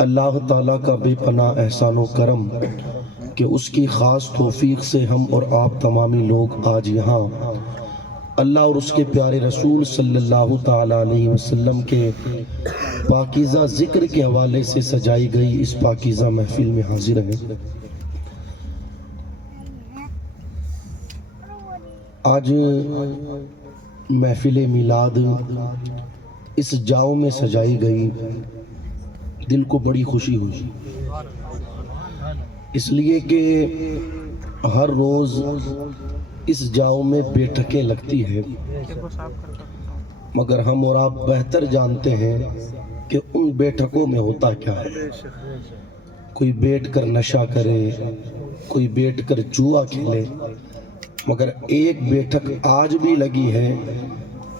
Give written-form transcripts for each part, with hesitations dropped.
اللہ تعالیٰ کا بے پناہ احسان و کرم کہ اس کی خاص توفیق سے ہم اور آپ تمامی لوگ آج یہاں اللہ اور اس کے پیارے رسول صلی اللہ تعالیٰ علیہ وسلم کے پاکیزہ ذکر کے حوالے سے سجائی گئی اس پاکیزہ محفل میں حاضر ہیں۔ آج محفل میلاد اس جاؤ میں سجائی گئی، دل کو بڑی خوشی ہوئی، اس لیے کہ ہر روز اس جاؤ میں بیٹھکیں لگتی ہے، مگر ہم اور آپ بہتر جانتے ہیں کہ ان بیٹھکوں میں ہوتا کیا ہے۔ کوئی بیٹھ کر نشہ کرے، کوئی بیٹھ کر جوا کھیلے، مگر ایک بیٹھک آج بھی لگی ہے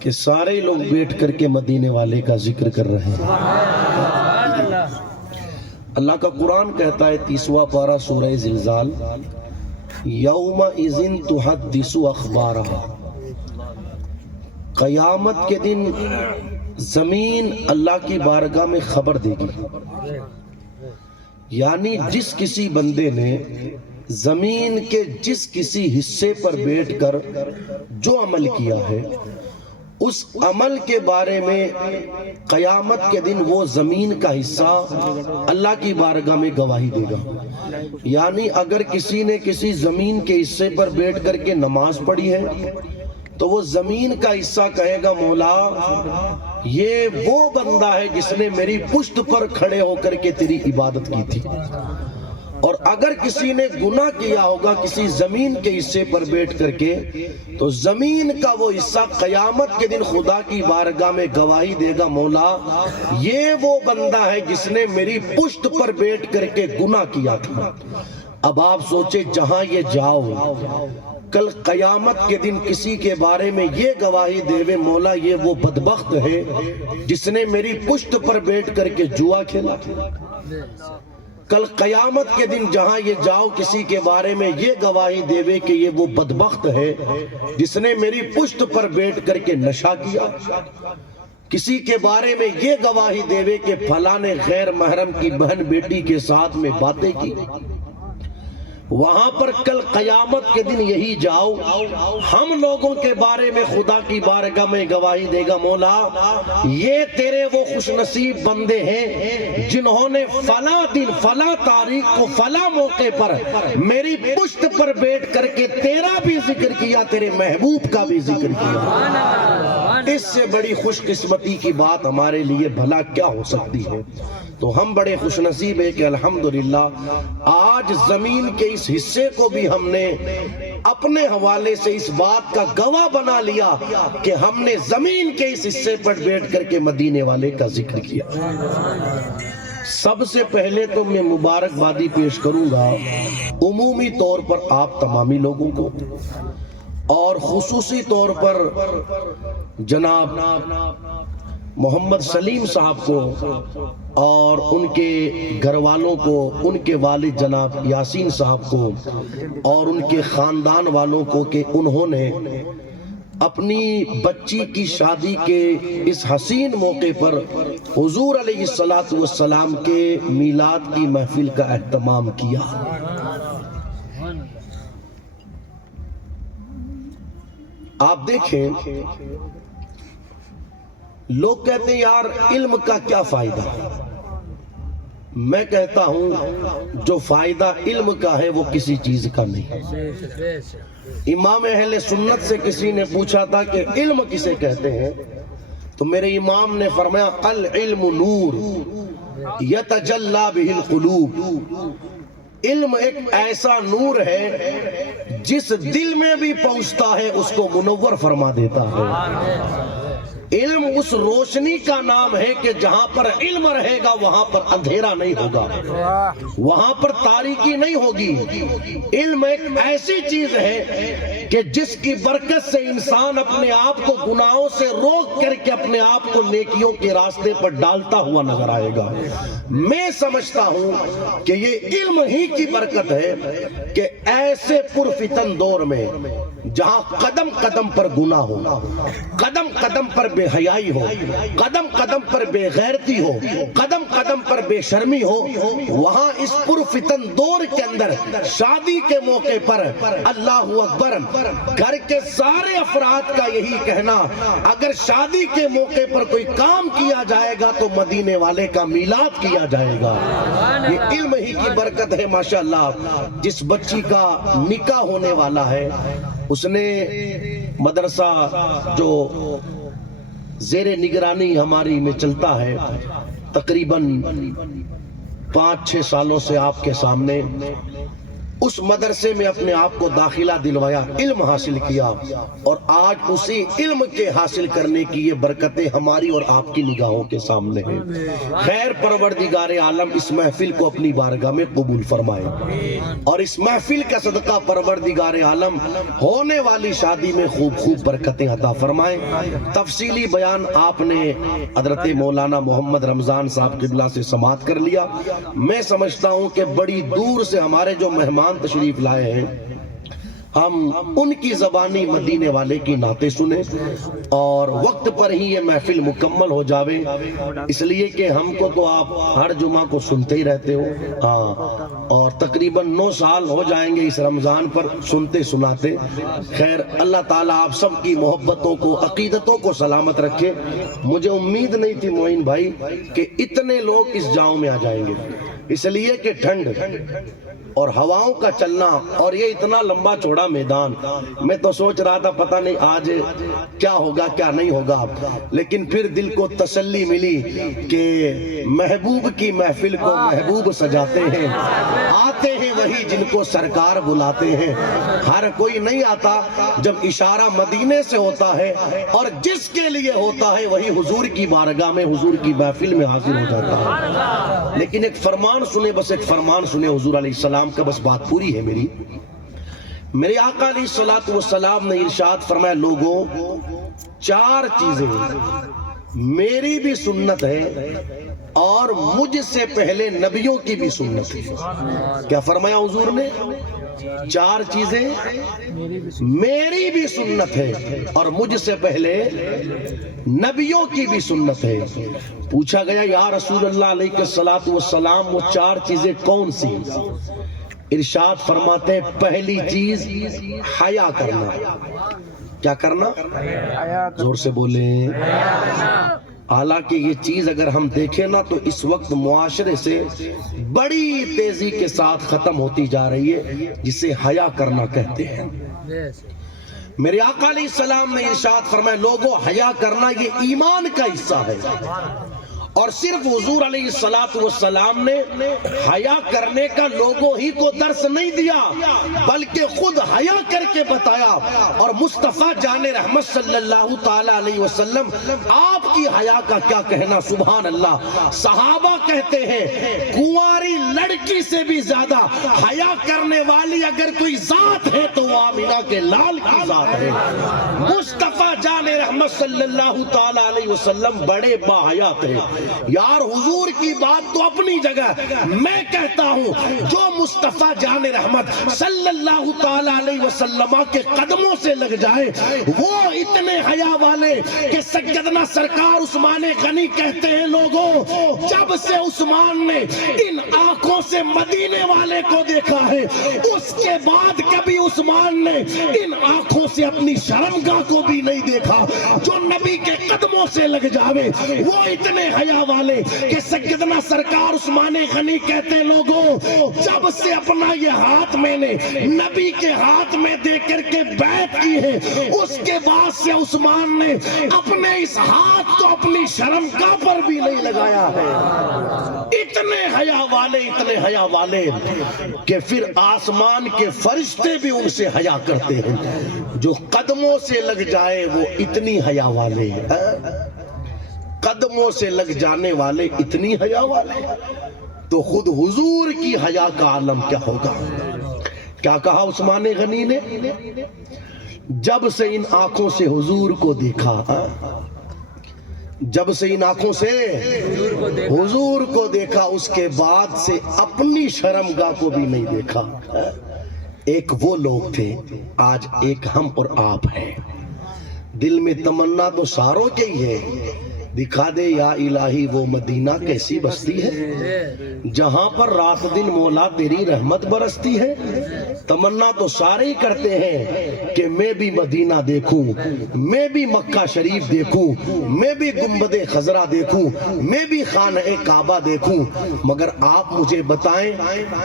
کہ سارے لوگ بیٹھ کر کے مدینے والے کا ذکر کر رہے ہیں۔ اللہ کا قرآن کہتا ہے 30واں پارہ سورہ زلزال، یومئذ تحدث اخبارہا، قیامت کے دن زمین اللہ کی بارگاہ میں خبر دے گی، یعنی جس کسی بندے نے زمین کے جس کسی حصے پر بیٹھ کر جو عمل کیا ہے اس عمل کے بارے میں قیامت کے دن وہ زمین کا حصہ اللہ کی بارگاہ میں گواہی دے گا۔ یعنی اگر کسی نے کسی زمین کے حصے پر بیٹھ کر کے نماز پڑھی ہے تو وہ زمین کا حصہ کہے گا مولا یہ وہ بندہ ہے جس نے میری پشت پر کھڑے ہو کر کے تیری عبادت کی تھی۔ اور اگر کسی نے گناہ کیا ہوگا کسی زمین کے حصے پر بیٹھ کر کے تو زمین کا وہ حصہ قیامت کے دن خدا کی بارگاہ میں گواہی دے گا مولا یہ وہ بندہ ہے جس نے میری پشت پر بیٹھ کر کے گناہ کیا تھا۔ اب آپ سوچے جہاں یہ جاؤ کل قیامت کے دن کسی کے بارے میں یہ گواہی دے مولا یہ وہ بدبخت ہے جس نے میری پشت پر بیٹھ کر کے جوا کھیلا۔ کل قیامت کے دن جہاں یہ جاؤ کسی کے بارے میں یہ گواہی دے کہ یہ وہ بدبخت ہے جس نے میری پشت پر بیٹھ کر کے نشہ کیا۔ کسی کے بارے میں یہ گواہی دے کہ فلاں نے غیر محرم کی بہن بیٹی کے ساتھ میں باتیں کی۔ وہاں پر کل قیامت کے دن یہی جاؤ ہم لوگوں کے بارے میں خدا کی بارگاہ میں گواہی دے گا مولا یہ تیرے وہ خوش نصیب بندے ہیں جنہوں نے فلاں دن فلاں تاریخ کو فلاں موقع پر میری پشت پر بیٹھ کر کے تیرا بھی ذکر کیا تیرے محبوب کا بھی ذکر کیا۔ اس سے بڑی خوش قسمتی کی بات ہمارے لیے بھلا کیا ہو سکتی ہے۔ تو ہم بڑے خوش نصیب ہیں کہ الحمدللہ آج زمین کے اس حصے کو بھی ہم نے اپنے حوالے سے اس بات کا گواہ بنا لیا کہ ہم نے زمین کے اس حصے پر بیٹھ کر کے مدینے والے کا ذکر کیا۔ سب سے پہلے تو میں مبارکبادی پیش کروں گا عمومی طور پر آپ تمامی لوگوں کو اور خصوصی طور پر جناب محمد سلیم صاحب کو اور ان کے گھر والوں کو، ان کے والد جناب یاسین صاحب کو اور ان کے خاندان والوں کو کہ انہوں نے اپنی بچی کی شادی کے اس حسین موقع پر حضور علیہ السلام کے میلاد کی محفل کا اہتمام کیا۔ آپ دیکھیں لوگ کہتے ہیں یار علم کا کیا فائدہ، میں کہتا ہوں جو فائدہ علم کا ہے وہ کسی چیز کا نہیں۔ امام اہل سنت سے کسی نے پوچھا تھا کہ علم کسے کہتے ہیں تو میرے امام نے فرمایا العلم نور یتجلی بہ القلوب، علم ایک ایسا نور ہے جس دل میں بھی پہنچتا ہے اس کو منور فرما دیتا ہے۔ علم اس روشنی کا نام ہے کہ جہاں پر علم رہے گا وہاں پر اندھیرا نہیں ہوگا، وہاں پر تاریکی نہیں ہوگی۔ علم ایک ایسی چیز ہے کہ جس کی برکت سے انسان اپنے آپ کو گناہوں سے روک کر کے اپنے آپ کو نیکیوں کے راستے پر ڈالتا ہوا نظر آئے گا۔ میں سمجھتا ہوں کہ یہ علم ہی کی برکت ہے کہ ایسے پرفتن دور میں جہاں قدم قدم پر گناہ ہو، قدم قدم پر بے حیائی ہو، قدم قدم پر بے غیرتی ہو، قدم قدم پر بے شرمی ہو، وہاں اس پرفتن دور کے اندر شادی کے موقع پر اللہ اکبر، گھر کے سارے افراد کا یہی کہنا، اگر شادی کے موقع پر کوئی کام کیا جائے گا تو مدینے والے کا میلاد کیا جائے گا۔ یہ علم ہی کی برکت ہے ماشاءاللہ۔ جس بچی کا نکاح ہونے والا ہے اس نے مدرسہ جو زیر نگرانی ہماری میں چلتا ہے، تقریباً 5-6 سالوں سے آپ کے سامنے اس مدرسے میں اپنے آپ کو داخلہ دلوایا، علم حاصل کیا، اور آج اسی علم کے حاصل کرنے کی یہ برکتیں ہماری اور آپ کی نگاہوں کے سامنے ہیں۔ خیر پروردگار عالم اس محفل کو اپنی بارگاہ میں قبول فرمائے، اور اس محفل کا صدقہ پروردگار عالم ہونے والی شادی میں خوب خوب برکتیں عطا فرمائے۔ تفصیلی بیان آپ نے حضرت مولانا محمد رمضان صاحب قبلہ سے سماعت کر لیا۔ میں سمجھتا ہوں کہ بڑی دور سے ہمارے جو مہمان تشریف لائے ہیں، ہم ان کی زبانی مدینے والے کی نعتیں سنیں اور وقت پر ہی یہ محفل مکمل ہو جاوے، اس لیے کہ ہم کو تو آپ ہر جمعہ کو سنتے ہی رہتے ہو، اور تقریباً 9 سال ہو جائیں گے اس رمضان پر سنتے سناتے۔ خیر اللہ تعالیٰ آپ سب کی محبتوں کو، عقیدتوں کو سلامت رکھے۔ مجھے امید نہیں تھی معین بھائی کہ اتنے لوگ اس جاؤں میں آ جائیں گے، اس لیے کہ ٹھنڈ اور ہواؤں کا چلنا اور یہ اتنا لمبا چوڑا میدان، میں تو سوچ رہا تھا پتہ نہیں آج کیا ہوگا کیا نہیں ہوگا، لیکن پھر دل کو تسلی ملی کہ محبوب کی محفل کو محبوب سجاتے ہیں، آتے ہیں وہی جن کو سرکار بلاتے ہیں۔ ہر کوئی نہیں آتا، جب اشارہ مدینے سے ہوتا ہے اور جس کے لیے ہوتا ہے وہی حضور کی بارگاہ میں، حضور کی محفل میں حاضر ہو جاتا ہے۔ لیکن ایک فرمان سنے، بس ایک فرمان سنے حضور علیہ السلام کا، بس بات پوری ہے میری۔ میرے آقا علیہ الصلوۃ والسلام نے ارشاد فرمایا، لوگوں 4 چیزیں میری بھی سنت ہے اور مجھ سے پہلے نبیوں کی بھی سنت ہے۔ کیا فرمایا حضور نے؟ 4 چیزیں میری بھی سنت ہے اور مجھ سے پہلے نبیوں کی بھی سنت ہے۔ پوچھا گیا یا رسول اللہ علیہ الصلوۃ والسلام وہ 4 چیزیں کون سی؟ ارشاد فرماتے ہیں پہلی چیز حیا کرنا۔ کیا کرنا؟ زور سے بولیں۔ حالانکہ یہ چیز اگر ہم دیکھیں نا تو اس وقت معاشرے سے بڑی تیزی کے ساتھ ختم ہوتی جا رہی ہے، جسے حیا کرنا کہتے ہیں۔ میرے آقا علیہ السلام نے ارشاد فرمایا، لوگوں حیا کرنا یہ ایمان کا حصہ ہے، اور صرف حضور علیہ السلام نے حیا کرنے کا لوگوں ہی کو درس نہیں دیا بلکہ خود حیا کر کے بتایا۔ اور مصطفیٰ جان رحمت صلی اللہ تعالی علیہ وسلم، آپ کی حیا کا کیا کہنا، سبحان اللہ۔ صحابہ کہتے ہیں کنواری لڑکی سے بھی زیادہ حیا کرنے والی اگر کوئی ذات ہے تو وہ آمینہ کے لال کی ذات ہے۔ مصطفیٰ جان رحمت صلی اللہ تعالی علیہ وسلم بڑے باحیا تھے۔ یار حضور کی بات تو اپنی جگہ، میں کہتا ہوں جو مصطفیٰ جان رحمت صلی اللہ تعالی علیہ وسلم کے قدموں سے لگ جائے وہ اتنے حیا والے کہ سیدنا سرکار عثمان غنی کہتے ہیں، لوگوں جب سے عثمان نے ان آنکھوں سے مدینے والے کو دیکھا ہے اس کے بعد کبھی عثمان نے ان آنکھوں سے اپنی شرمگاہ کو بھی نہیں دیکھا۔ جو نبی کے قدموں سے لگ جاوے وہ اتنے حیا والے کہ سیدنا سرکار عثمان غنی کہتے ہیں، لوگوں جب سے اپنا یہ ہاتھ میں نے نبی کے ہاتھ میں دے کر کے بیعت کی ہے اس کے بعد سے عثمان نے اپنے اس ہاتھ کو اپنی شرمگاہ پر بھی نہیں لگایا ہے۔ اتنے حیا والے، اتنے حیا والے کہ پھر آسمان کے فرشتے بھی ان سے حیا کرتے ہیں۔ جو قدموں سے لگ جائے وہ اتنی حیا والے ہیں، قدموں سے لگ جانے والے اتنی حیا والے، تو خود حضور کی حیا کا عالم کیا ہوگا۔ کیا کہا عثمان غنی نے؟ جب سے ان آنکھوں سے حضور کو دیکھا، جب سے ان آنکھوں سے حضور کو دیکھا اس کے بعد سے اپنی شرمگاہ کو بھی نہیں دیکھا۔ ایک وہ لوگ تھے، آج ایک ہم اور آپ ہیں۔ دل میں تمنا تو ساروں کے ہی ہے، دکھا دے یا الہی وہ مدینہ کیسی بستی ہے جہاں پر رات دن مولا تیری رحمت برستی ہے۔ تمنا تو سارے ہی کرتے ہیں کہ میں بھی مدینہ دیکھوں، میں بھی مکہ شریف دیکھوں، میں بھی گنبد خضرا دیکھوں، میں بھی خانہ کعبہ دیکھوں، مگر آپ مجھے بتائیں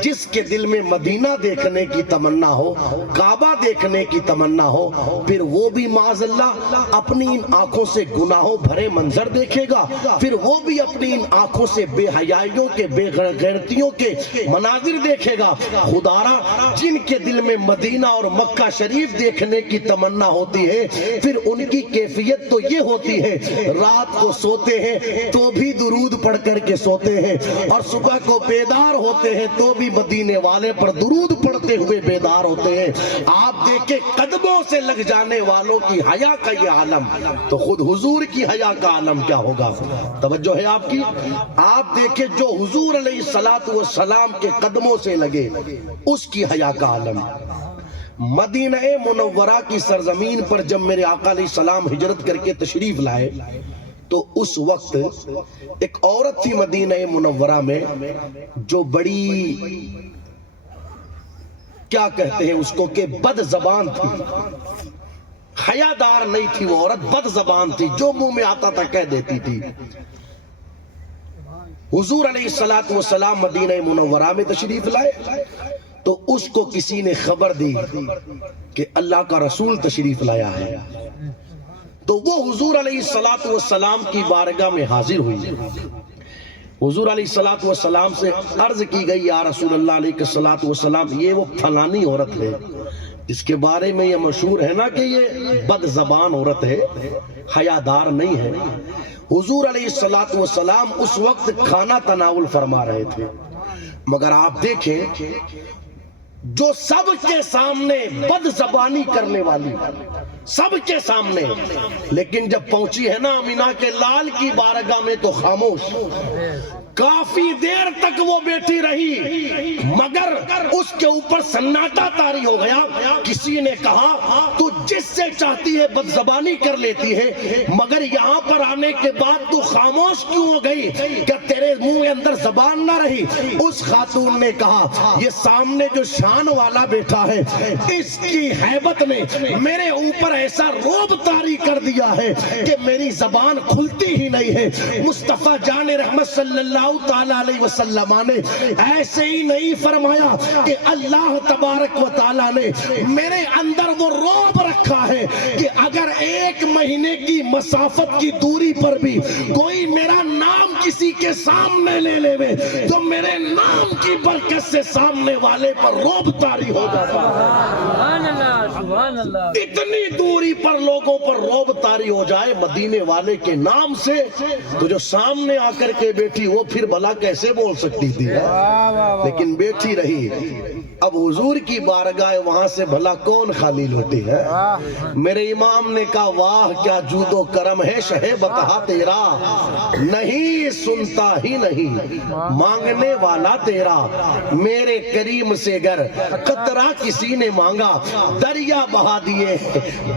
جس کے دل میں مدینہ دیکھنے کی تمنا ہو، کعبہ دیکھنے کی تمنا ہو، پھر وہ بھی معاذ اللہ اپنی ان آنکھوں سے گناہوں بھرے منظر دیکھے گا، پھر وہ بھی اپنی ان آنکھوں سے بے حیائیوں کے، بے غیرتیوں کے مناظر دیکھے گا۔ خدارا جن کے دل میں مدینہ اور مکہ شریف دیکھنے کی تمنا ہوتی ہے، پھر ان کی کیفیت تو یہ ہوتی ہے رات کو سوتے ہیں تو بھی درود پڑھ کر کے سوتے ہیں، اور صبح کو بیدار ہوتے ہیں تو بھی مدینے والے پر درود پڑھتے ہوئے بیدار ہوتے ہیں۔ آپ دیکھیں قدموں سے لگ جانے والوں کی حیا کا یہ عالم، تو خود حضور کی حیا کا عالم کیا ہوگا؟ توجہ ہے آپ کی؟ آپ دیکھیں جو حضور علیہ السلام کے قدموں سے لگے اس کی حیا کا عالم۔ مدینہ منورہ کی سرزمین پر جب میرے آقا علیہ السلام ہجرت کر کے تشریف لائے تو اس وقت ایک عورت تھی مدینہ منورہ میں جو بڑی کیا کہتے ہیں اس کو کہ بد زبان تھی، حیادار نہیں تھی، وہ عورت بد زبان تھی، جو منہ میں آتا تھا کہہ دیتی تھی۔ حضور علیہ السلام مدینہ منورہ میں تشریف لائے تو اس کو کسی نے خبر دی کہ اللہ کا رسول تشریف لایا ہے، تو وہ حضور علیہ السلام کی بارگاہ میں حاضر ہوئی۔ حضور علیہ السلام سے عرض کی گئی یا رسول اللہ علیہ السلام یہ وہ فلانی عورت ہے اس کے بارے میں یہ مشہور ہے نا کہ یہ بد زبان عورت ہے، حیادار نہیں ہے۔ حضور علیہ السلام اس وقت کھانا تناول فرما رہے تھے، مگر آپ دیکھیں جو سب کے سامنے بد زبانی کرنے والی، سب کے سامنے، لیکن جب پہنچی ہے نا آمینہ کے لال کی بارگاہ میں تو خاموش۔ کافی دیر تک وہ بیٹھی رہی مگر اس کے اوپر سناٹا طاری ہو گیا۔ کسی نے کہا تو جس سے چاہتی ہے بد زبانی کر لیتی ہے، مگر یہاں پر آنے کے بعد تو خاموش کیوں ہو گئی؟ کہ تیرے منہ اندر زبان نہ رہی؟ اس خاتون نے کہا یہ سامنے جو شان والا بیٹھا ہے اس کی ہیبت نے میرے اوپر ایسا روب طاری کر دیا ہے کہ میری زبان کھلتی ہی نہیں ہے۔ مصطفیٰ جان رحمت صلی اللہ تعالیٰ علیہ وسلم نے ایسے ہی نہیں فرمایا کہ اللہ تبارک و تعالیٰ نے میرے اندر وہ روب رکھا ہے کہ اگر 1 مہینے کی مسافت کی دوری پر بھی کوئی میرا نام کسی کے سامنے لے لے تو میرے نام کی برکت سے سامنے والے پر روب طاری ہو جاتا ہے۔ اتنی دوری پر لوگوں پر روب طاری ہو جائے مدینے والے کے نام سے، تو جو سامنے آ کر کے بیٹھی وہ پھر بھلا کیسے بول سکتی تھی؟ لیکن بیٹھی رہی۔ اب حضور کی بارگاہ وہاں سے بھلا کون خالی لوٹی ہے؟ میرے امام نے کہا واہ کیا جود و کرم ہے شہ بقا تیرا، نہیں سنتا ہی نہیں مانگنے والا تیرا، میرے کریم سے گر قطرہ کسی نے مانگا دریا بہا دیے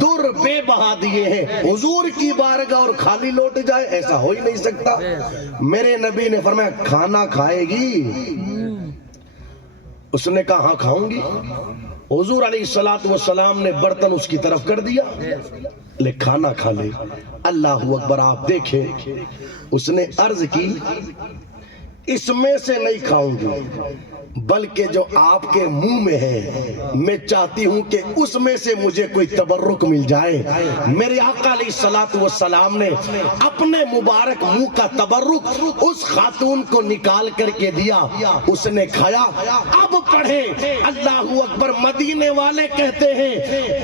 در بے بہا دیے ہیں۔ حضور کی بارگاہ اور خالی لوٹ جائے ایسا ہو ہی نہیں سکتا۔ میرے نبی نے فرمایا کھانا کھائے گی؟ اس نے کہا ہاں کھاؤں گی۔ حضور علیہ السلام نے برتن اس کی طرف کر دیا، لے کھانا کھا لے۔ اللہ اکبر۔ آپ دیکھیں اس نے عرض کی اس میں سے نہیں کھاؤں گی بلکہ جو آپ کے منہ میں ہے میں چاہتی ہوں کہ اس میں سے مجھے کوئی تبرک مل جائے۔ میرے آقا علیہ السلام نے اپنے مبارک منہ کا تبرک اس خاتون کو نکال کر کے دیا، اس نے کھایا۔ اب پڑھیں اللہ اکبر۔ مدینے والے کہتے ہیں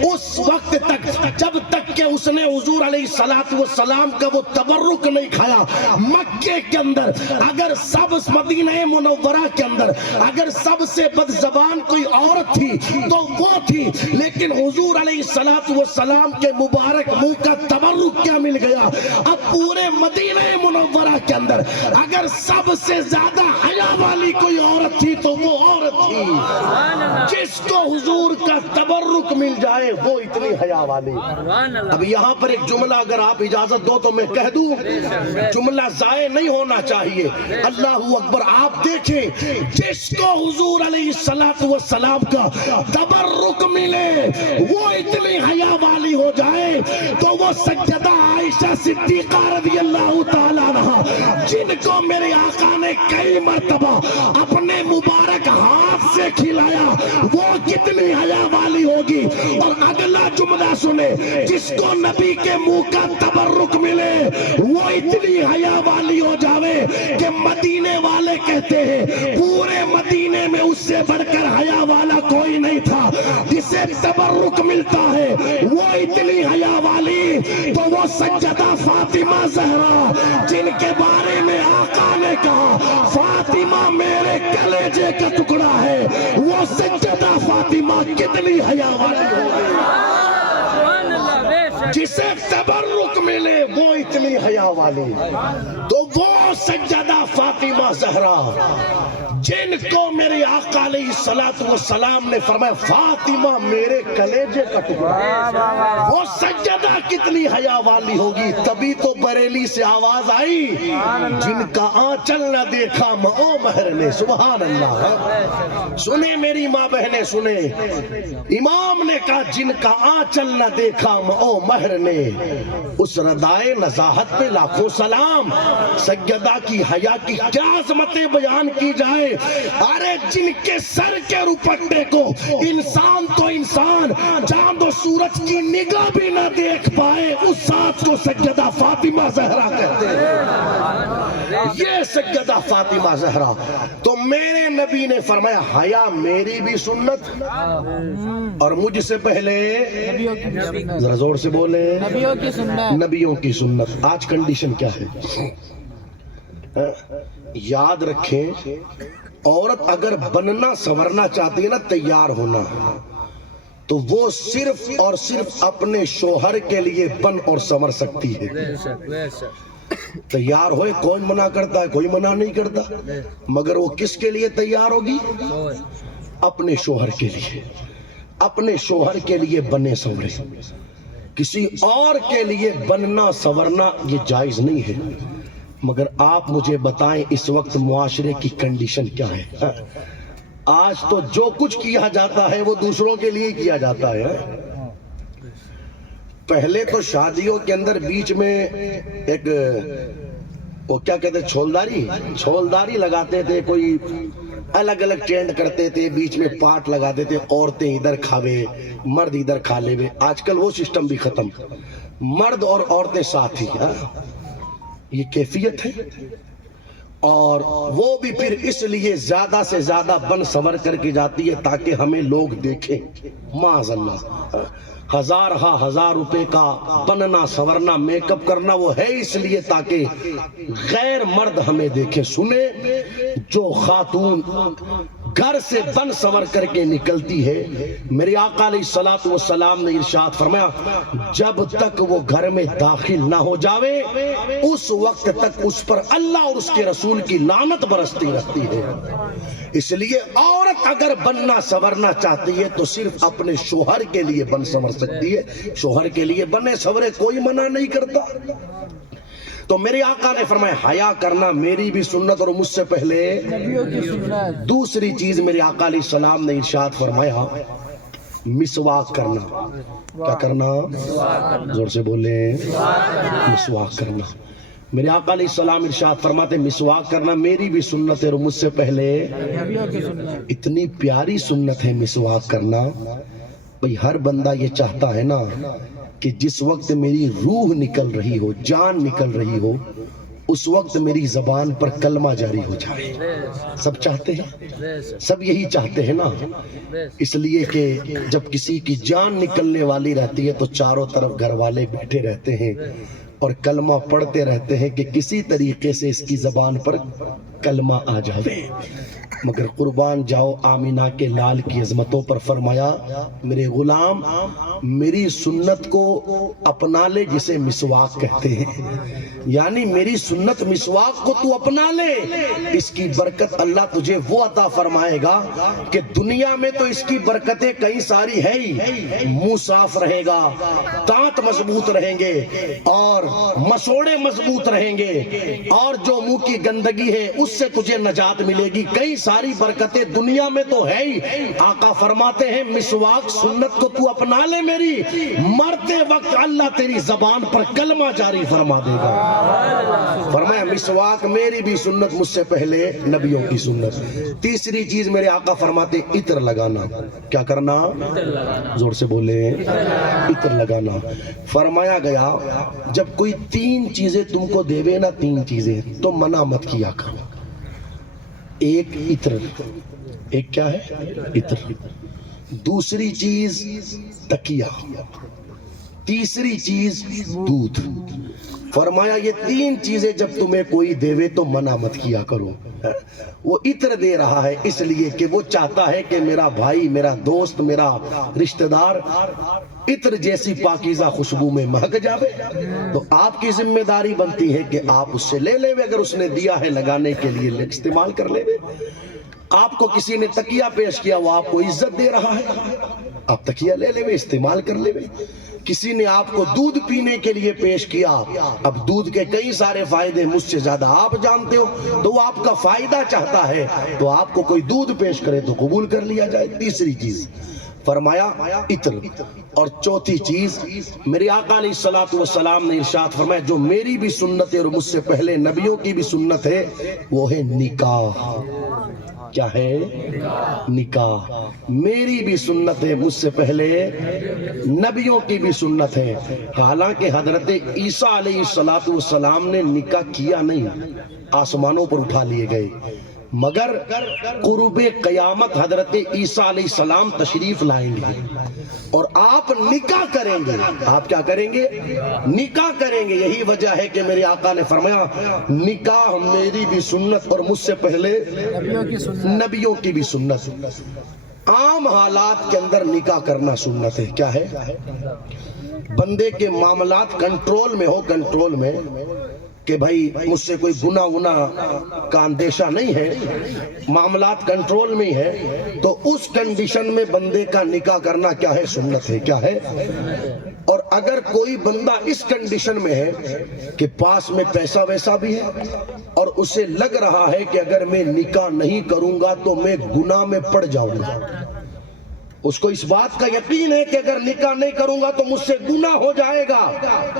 اس وقت تک جب تک کہ اس نے حضور علیہ السلام کا وہ تبرک نہیں کھایا، مکے کے اندر اگر سب مدینہ منورہ کے اندر اگر سب سے بد زبان کوئی عورت تھی تو وہ تھی، لیکن حضور علیہ السلام کے مبارک منہ کا تبرک کیا مل گیا؟ اب پورے مدینہ منورہ کے اندر اگر سب سے زیادہ حیا والی کوئی عورت تھی تو وہ عورت والی، جس کو حضور کا تبرک مل جائے وہ اتنی حیا والی۔ اب یہاں پر ایک جملہ اگر آپ اجازت دو تو میں کہہ دوں، جملہ ضائع نہیں ہونا چاہیے۔ اللہ اکبر، آپ دیکھیں جس کو حضور علیہ السلام کا تبرک ملے وہ اتنی حیا والی ہو جائے تو وہ سیدہ عائشہ صدیقہ رضی اللہ تعالیٰ عنہا، جن کو میرے آقا نے کئی مرتبہ اپنے مبارک ہاتھ سے کھلایا، وہ کتنی حیا والی ہوگی۔ اور اگلا جملہ سنے، جس کو نبی کے منہ کا تبرک ملے وہ اتنی حیا والی ہو جاوے کہ مدینے والے کہتے ہیں پورے مدینے میں اس سے بڑھ کر حیا والا کوئی نہیں تھا۔ جسے تبرک ملتا ہے وہ اتنی حیا والی، تو وہ سیدہ فاطمہ زہرا جن کے بارے میں آقا نے کہا فاطمہ میرے کلیجے کا ٹکڑا ہے، وہ سیدہ فاطمہ کتنی حیا والی ہوگی۔ جسے تبرک ملے وہ اتنی حیا والی، تو وہ سیدہ فاطمہ زہرا جن کو میرے آقا علیہ السلام نے فرمایا فاطمہ میرے کلیجے کا ٹکڑا، وہ سیدہ کتنی حیا والی ہوگی۔ تبھی تو بریلی سے آواز آئی، جن کا آنچل نہ دیکھا ماں مہر نے۔ سبحان اللہ، سنیں میری ماں بہنیں سنیں، امام نے کہا جن کا آنچل نہ دیکھا ماں مہر نے، اس ردائے نزاہت پہ لاکھوں سلام۔ سیدہ کی حیا کی کیا عظمتیں بیان کی جائے۔ ارے جن کے سر کے روپٹے کو انسان تو انسان چاند و سورج کی نگاہ بھی نہ دیکھ پائے، اس ذات کو سیدہ فاطمہ زہرا کہتے ہیں۔ یہ سیدہ فاطمہ زہرا، تو میرے نبی نے فرمایا حیا میری بھی سنت اور مجھ سے پہلے، ذرا زور سے بولے، نبیوں کی سنت۔ آج کنڈیشن کیا ہے یاد رکھیں، عورت اگر بننا سنورنا چاہتی ہے نا، تیار ہونا، تو وہ صرف اور صرف اپنے شوہر کے لیے بن اور سنور سکتی ہے۔ تیار ہوئے کون منع کرتا ہے؟ کوئی منع نہیں کرتا، مگر وہ کس کے لیے تیار ہوگی؟ اپنے شوہر کے لیے۔ اپنے شوہر کے لیے بنے سنورے، کسی اور کے لیے بننا سنورنا یہ جائز نہیں ہے۔ مگر آپ مجھے بتائیں اس وقت معاشرے کی کنڈیشن کیا ہے؟ آج تو جو کچھ کیا جاتا ہے وہ دوسروں کے لیے کیا جاتا ہے۔ پہلے تو شادیوں کے اندر بیچ میں ایک وہ کیا کہتے چھولداری لگاتے تھے، کوئی الگ الگ ٹرینڈ کرتے تھے، بیچ میں پاٹ لگاتے تھے، عورتیں ادھر کھاوے مرد ادھر کھا لے وے۔ آج کل وہ سسٹم بھی ختم، مرد اور عورتیں ساتھ ہی۔ یہ کیفیت ہے، اور وہ بھی پھر اس لیے زیادہ سے زیادہ بن سنور کر کے جاتی ہے تاکہ ہمیں لوگ دیکھیں۔ معاذ اللہ، ہزار روپے کا بننا سنورنا میک اپ کرنا وہ ہے اس لیے تاکہ غیر مرد ہمیں دیکھیں۔ سنیں، جو خاتون گھر سے بن سنور کر کے نکلتی ہے، میرے آقا علیہ السلام نے ارشاد فرمایا جب تک وہ گھر میں داخل نہ ہو جاوے اس وقت تک اس پر اللہ اور اس کے رسول کی لعنت برستی رہتی ہے۔ اس لیے عورت اگر بننا سنورنا چاہتی ہے تو صرف اپنے شوہر کے لیے بن سنور سکتی ہے، شوہر کے لیے بنے سنورے کوئی منع نہیں کرتا۔ تو میرے آقا نے فرمایا حیا کرنا میری بھی سنت اور مجھ سے پہلے دوسری چیز میرے آقا علیہ السلام نے ارشاد فرمایا مسواک کرنا۔ کیا کرنا؟ زور سے بولیں، مسواک کرنا۔ میرے آقا علیہ السلام ارشاد فرماتے مسواک کرنا میری بھی سنت ہے اور مجھ سے پہلے اتنی پیاری سنت ہے مسواک کرنا۔ بھئی ہر بندہ یہ چاہتا ہے نا کہ جس وقت میری روح نکل رہی ہو، جان نکل رہی ہو، اس وقت میری زبان پر کلمہ جاری ہو جائے۔ سب چاہتے ہیں، سب یہی چاہتے ہیں نا۔ اس لیے کہ جب کسی کی جان نکلنے والی رہتی ہے تو چاروں طرف گھر والے بیٹھے رہتے ہیں، اور کلمہ پڑھتے رہتے ہیں کہ کسی طریقے سے اس کی زبان پر کلمہ آ جاوے، مگر قربان جاؤ آمینہ کے لال کی عظمتوں پر فرمایا میرے غلام میری سنت کو اپنا لے جسے مسواک کہتے ہیں، یعنی میری سنت مسواک کو تو اپنا لے، اس کی برکت اللہ تجھے وہ عطا فرمائے گا کہ دنیا میں تو اس کی برکتیں کئی ساری ہے ہی، منہ صاف رہے گا، دانت مضبوط رہیں گے اور مسوڑے مضبوط رہیں گے، اور جو منہ کی گندگی ہے اس سے تجھے نجات ملے گی، کئی ساری برکتیں دنیا میں تو ہے ہی۔ آقا فرماتے ہیں مسواک سنت کو تو اپنا لے میری، مرتے وقت اللہ تیری زبان پر کلمہ جاری فرما دے گا۔ فرمایا مسواک میری بھی سنت، مجھ سے پہلے نبیوں کی سنت۔ تیسری چیز میرے آقا فرماتے ہیں عطر لگانا۔ کیا کرنا؟ زور سے بولے، عطر لگانا۔ فرمایا گیا جب کوئی تین چیزیں تم کو دیوے نا، تین چیزیں تو منع مت کیا کرو۔ ایک عطر، ایک کیا ہے؟ عطر۔ دوسری چیز تکیہ، تیسری چیز دودھ۔ فرمایا یہ تین چیزیں جب تمہیں کوئی دیوے تو منع مت کیا کرو۔ وہ عطر دے رہا ہے اس لیے کہ وہ چاہتا ہے کہ میرا بھائی، میرا دوست، میرا رشتہ دار عطر جیسی پاکیزہ خوشبو میں مہک جاوے، تو آپ کی ذمہ داری بنتی ہے کہ آپ اس سے لے لے، اگر اس نے دیا ہے لگانے کے لیے استعمال کر لے۔ آپ کو کسی نے تکیہ پیش کیا، وہ آپ کو عزت دے رہا ہے، آپ تکیہ لے لے، استعمال کر لے۔ کسی نے آپ کو دودھ پینے کے لیے پیش کیا، اب دودھ کے کئی سارے فائدے مجھ سے زیادہ آپ جانتے ہو، تو وہ آپ کا فائدہ چاہتا ہے تو آپ کو کوئی دودھ پیش کرے تو قبول کر لیا جائے۔ تیسری چیز فرمایا عطر۔ اور چوتھی چیز میرے آقا علیہ السلام نے ارشاد فرمایا جو میری بھی سنت ہے اور مجھ سے پہلے نبیوں کی بھی سنت ہے، وہ ہے نکاح۔ کیا ہے؟ نکاح۔ میری بھی سنت ہے، مجھ سے پہلے نبیوں کی بھی سنت ہے۔ حالانکہ حضرت عیسیٰ علیہ السلام نے نکاح کیا نہیں، آسمانوں پر اٹھا لیے گئے، مگر قرب قیامت حضرت عیسیٰ علیہ السلام تشریف لائیں گے اور آپ نکاح کریں گے۔ آپ کیا کریں گے؟ نکاح کریں گے۔ یہی وجہ ہے کہ میرے آقا نے فرمایا نکاح میری بھی سنت اور مجھ سے پہلے نبیوں کی بھی سنت۔ عام حالات کے اندر نکاح کرنا سنت ہے۔ کیا ہے؟ بندے کے معاملات کنٹرول میں ہو، کنٹرول میں کہ بھائی مجھ سے کوئی گناہ کا اندیشہ نہیں ہے، معاملات کنٹرول میں ہے، تو اس کنڈیشن میں بندے کا نکاح کرنا کیا ہے؟ سنت ہے۔ کیا ہے؟ اور اگر کوئی بندہ اس کنڈیشن میں ہے کہ پاس میں پیسہ ویسا بھی ہے اور اسے لگ رہا ہے کہ اگر میں نکاح نہیں کروں گا تو میں گناہ میں پڑ جاؤں گا، اس کو اس بات کا یقین ہے کہ اگر نکاح نہیں کروں گا تو مجھ سے گناہ ہو جائے گا،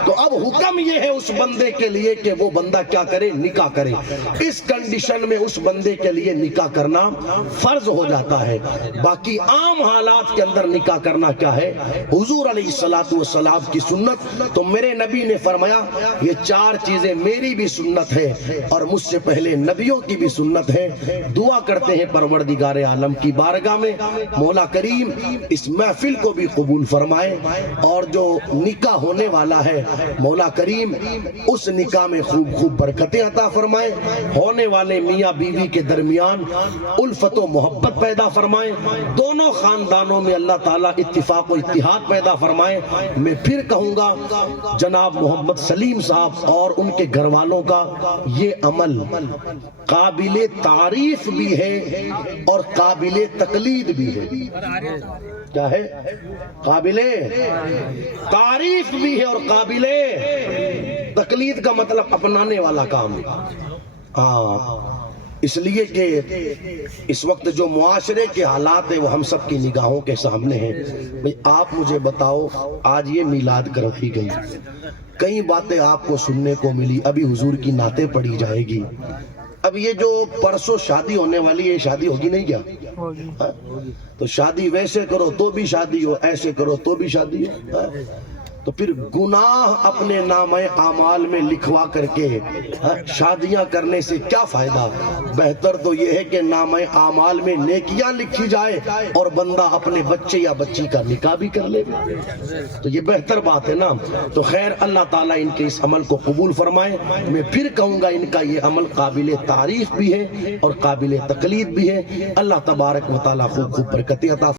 تو اب حکم یہ ہے اس بندے کے لیے کہ وہ بندہ کیا کرے؟ نکاح کرے۔ اس کنڈیشن میں اس بندے کے لیے نکاح کرنا فرض ہو جاتا ہے۔ باقی عام حالات کے اندر نکاح کرنا کیا ہے؟ حضور علیہ السلام کی سنت۔ تو میرے نبی نے فرمایا یہ چار چیزیں میری بھی سنت ہے اور مجھ سے پہلے نبیوں کی بھی سنت ہے۔ دعا کرتے ہیں پروردگار عالم کی بارگاہ میں مولا کریم اس محفل کو بھی قبول فرمائے، اور جو نکاح ہونے والا ہے مولا کریم اس نکاح میں خوب خوب برکتیں عطا فرمائے، ہونے والے میاں بیوی کے درمیان الفت و محبت پیدا فرمائے، دونوں خاندانوں میں اللہ تعالیٰ اتفاق و اتحاد پیدا فرمائے۔ میں پھر کہوں گا جناب محمد سلیم صاحب اور ان کے گھر والوں کا یہ عمل قابل تعریف بھی ہے اور قابل تقلید بھی ہے۔ کیا ہے؟ قابل تعریف بھی ہے اور قابل تقلید کا مطلب اپنانے والا کام۔ اس لیے کہ اس وقت جو معاشرے کے حالات ہیں وہ ہم سب کی نگاہوں کے سامنے ہیں۔ بھئی آپ مجھے بتاؤ، آج یہ میلاد کروائی گئی، کئی باتیں آپ کو سننے کو ملی، ابھی حضور کی نعتیں پڑھی جائے گی۔ اب یہ جو پرسوں شادی ہونے والی ہے، شادی ہوگی نہیں کیا؟ تو شادی ویسے کرو تو بھی شادی ہو، ایسے کرو تو بھی شادی ہو۔ تو پھر گناہ اپنے نامہ اعمال میں لکھوا کر کے شادیاں کرنے سے کیا فائدہ؟ بہتر تو یہ ہے کہ نامہ اعمال میں نیکیاں لکھی جائے اور بندہ اپنے بچے یا بچی کا نکاح بھی کر لے، تو یہ بہتر بات ہے نا۔ تو خیر اللہ تعالیٰ ان کے اس عمل کو قبول فرمائے۔ میں پھر کہوں گا ان کا یہ عمل قابل تعریف بھی ہے اور قابل تقلید بھی ہے۔ اللہ تبارک و تعالیٰ خوب خوب برکتیں عطا